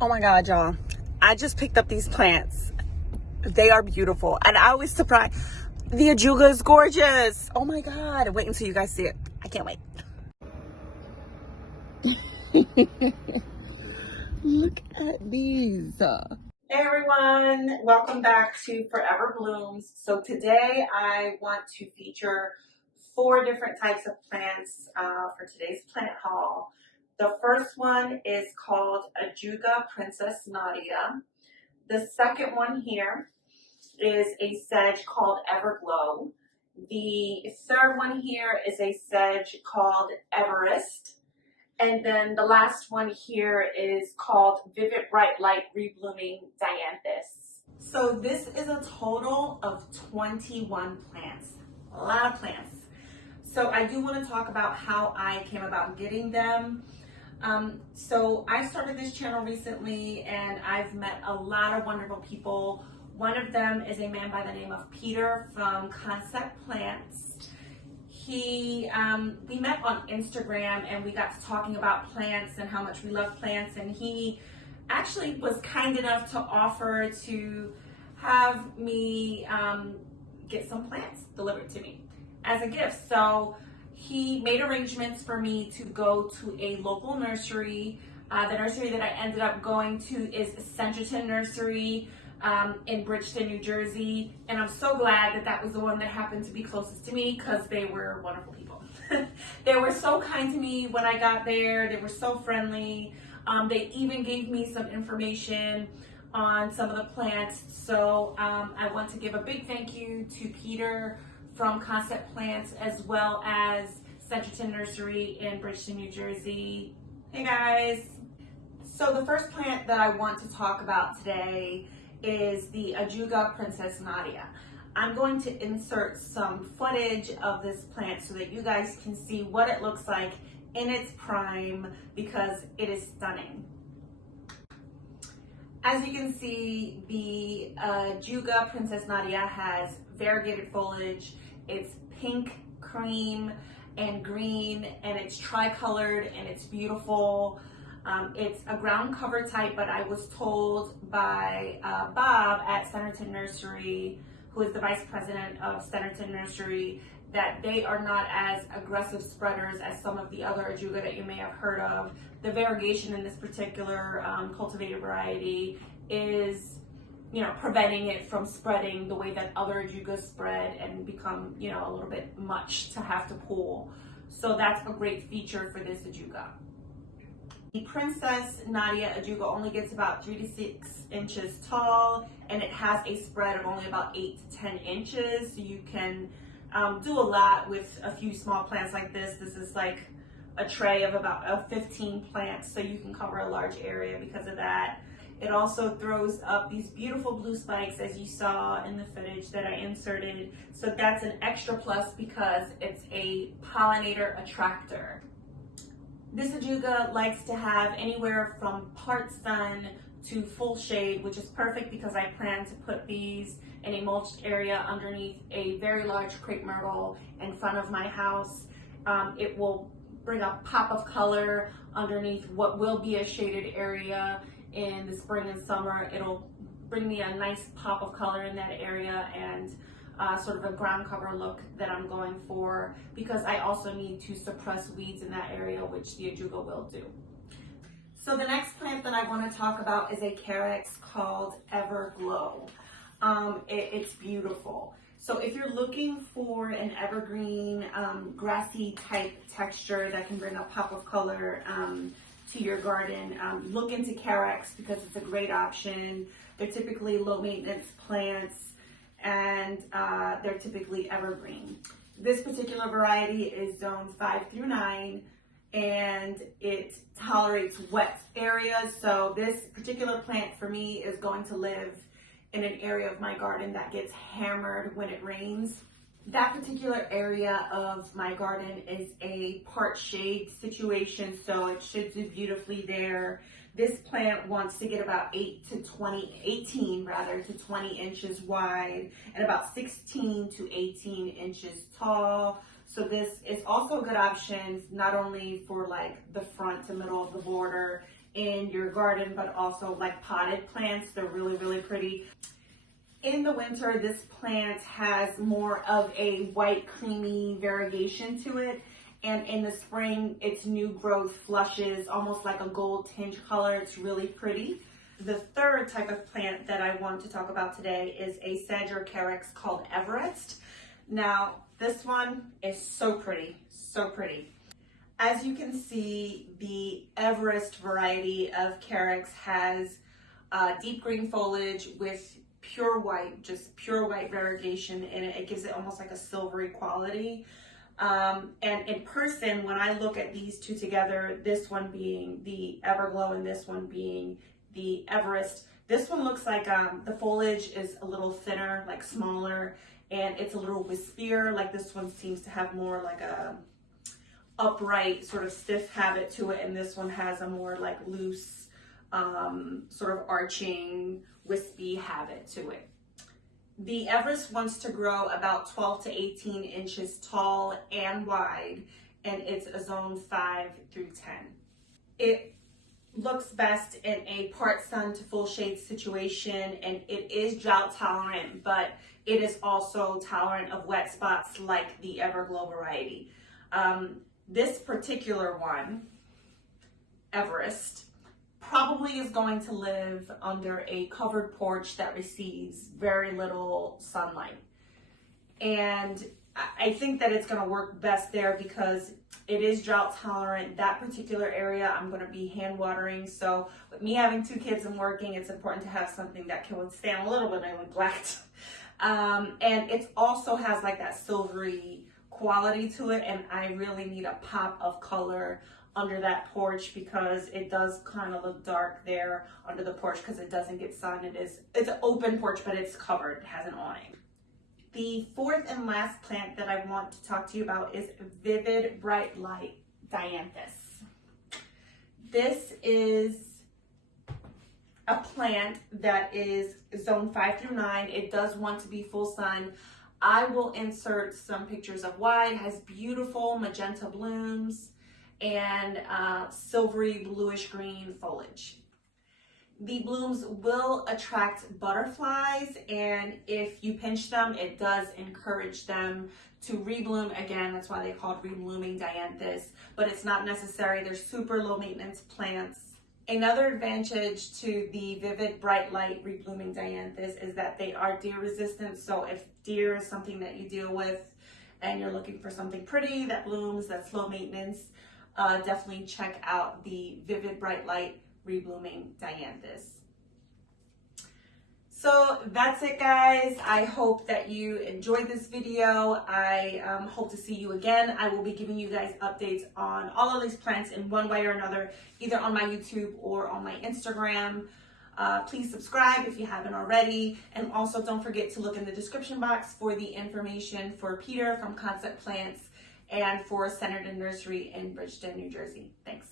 Oh my God, y'all. I just picked up these plants. They are beautiful. And I was surprised. The Ajuga is gorgeous. Oh my God. Wait until you guys see it. I can't wait. Look at these. Hey everyone, welcome back to Forever Blooms. So today I want to feature 4 different types of plants for today's plant haul. The first one is called Ajuga Princess Nadia. The second one here is a sedge called Everglow. The third one here is a sedge called Everest. And then the last one here is called Vivid Bright Light Reblooming Dianthus. So this is a total of 21 plants, a lot of plants. So I do want to talk about how I came about getting them. So I started this channel recently and I've met a lot of wonderful people. One of them is a man by the name of Peter from Concept Plants. We met on Instagram and we got to talking about plants and how much we love plants, and he actually was kind enough to offer to have me get some plants delivered to me as a gift. So he made arrangements for me to go to a local nursery. The nursery that I ended up going to is Centerton Nursery in Bridgeton, New Jersey. And I'm so glad that that was the one that happened to be closest to me, because they were wonderful people. They were so kind to me when I got there. They were so friendly. They even gave me some information on some of the plants. So I want to give a big thank you to Peter from Concept Plants, as well as Centerton Nursery in Bridgeton, New Jersey. Hey guys. So the first plant that I want to talk about today is the Ajuga Princess Nadia. I'm going to insert some footage of this plant so that you guys can see what it looks like in its prime, because it is stunning. As you can see, the Ajuga Princess Nadia has variegated foliage. It's pink, cream, and green, and it's tricolored, and it's beautiful. It's a ground cover type, but I was told by Bob at Centerton Nursery, who is the vice president of Centerton Nursery, that they are not as aggressive spreaders as some of the other Ajuga that you may have heard of. The variegation in this particular cultivated variety is, preventing it from spreading the way that other Ajugas spread and become, a little bit much to have to pull. So that's a great feature for this Ajuga. The Princess Nadia Ajuga only gets about 3 to 6 inches tall, and it has a spread of only about 8 to 10 inches. So you can do a lot with a few small plants like this. This is like a tray of about 15 plants, so you can cover a large area because of that. It also throws up these beautiful blue spikes, as you saw in the footage that I inserted. So that's an extra plus because it's a pollinator attractor. This Ajuga likes to have anywhere from part sun to full shade, which is perfect because I plan to put these in a mulched area underneath a very large crepe myrtle in front of my house. It will bring a pop of color underneath what will be a shaded area in the spring and summer. It'll bring me a nice pop of color in that area, and sort of a ground cover look that I'm going for, because I also need to suppress weeds in that area, which the Ajuga will do. So the next plant that I want to talk about is a carex called Everglow. It's beautiful. So if you're looking for an evergreen, grassy type texture that can bring a pop of color to your garden, look into carex because it's a great option. They're typically low maintenance plants, and they're typically evergreen. This particular variety is zones 5 through 9, and it tolerates wet areas. So this particular plant for me is going to live in an area of my garden that gets hammered when it rains. That particular area of my garden is a part shade situation, so it should do beautifully there. This plant wants to get about 18 to 20 inches wide and about 16 to 18 inches tall. So this is also a good option, not only for like the front to middle of the border. in your garden, but also like potted plants. They're really, really pretty. In the winter, this plant has more of a white, creamy variegation to it. And in the spring, its new growth flushes almost like a gold tinge color. It's really pretty. The third type of plant that I want to talk about today is a Sedger Carex called Everest. Now, this one is so pretty, so pretty. As you can see, the Everest variety of Carex has deep green foliage with pure white, just pure white variegation in it. It gives it almost like a silvery quality. And in person, when I look at these two together, this one being the Everglow and this one being the Everest, this one looks like the foliage is a little thinner, like smaller, and it's a little wispier. Like this one seems to have more like a upright sort of stiff habit to it, and this one has a more like loose sort of arching wispy habit to it. The Everest wants to grow about 12 to 18 inches tall and wide, and it's a zone 5 through 10. It looks best in a part sun to full shade situation, and it is drought tolerant, but it is also tolerant of wet spots like the Everglow variety. This particular one, Everest, probably is going to live under a covered porch that receives very little sunlight. And I think that it's going to work best there because it is drought tolerant. That particular area I'm going to be hand watering. So with me having 2 kids and working, it's important to have something that can withstand a little bit of neglect. And it also has like that silvery quality to it, and I really need a pop of color under that porch because it does kind of look dark there under the porch because it doesn't get sun. It's an open porch, but it's covered, it has an awning. The fourth and last plant that I want to talk to you about is Vivid Bright Light Dianthus. This is a plant that is zone 5 through 9. It does want to be full sun. I will insert some pictures of why. It has beautiful magenta blooms and silvery bluish green foliage. The blooms will attract butterflies, and if you pinch them, it does encourage them to rebloom again. That's why they call it reblooming Dianthus, but it's not necessary. They're super low maintenance plants. Another advantage to the Vivid Bright Light reblooming Dianthus is that they are deer resistant. So if deer is something that you deal with and you're looking for something pretty that blooms, that's low maintenance, definitely check out the Vivid Bright Light reblooming Dianthus. So that's it, guys. I hope that you enjoyed this video. I hope to see you again. I will be giving you guys updates on all of these plants in one way or another, either on my YouTube or on my Instagram. Please subscribe if you haven't already. And also don't forget to look in the description box for the information for Peter from Concept Plants and for Centerton Nursery in Bridgeton, New Jersey. Thanks.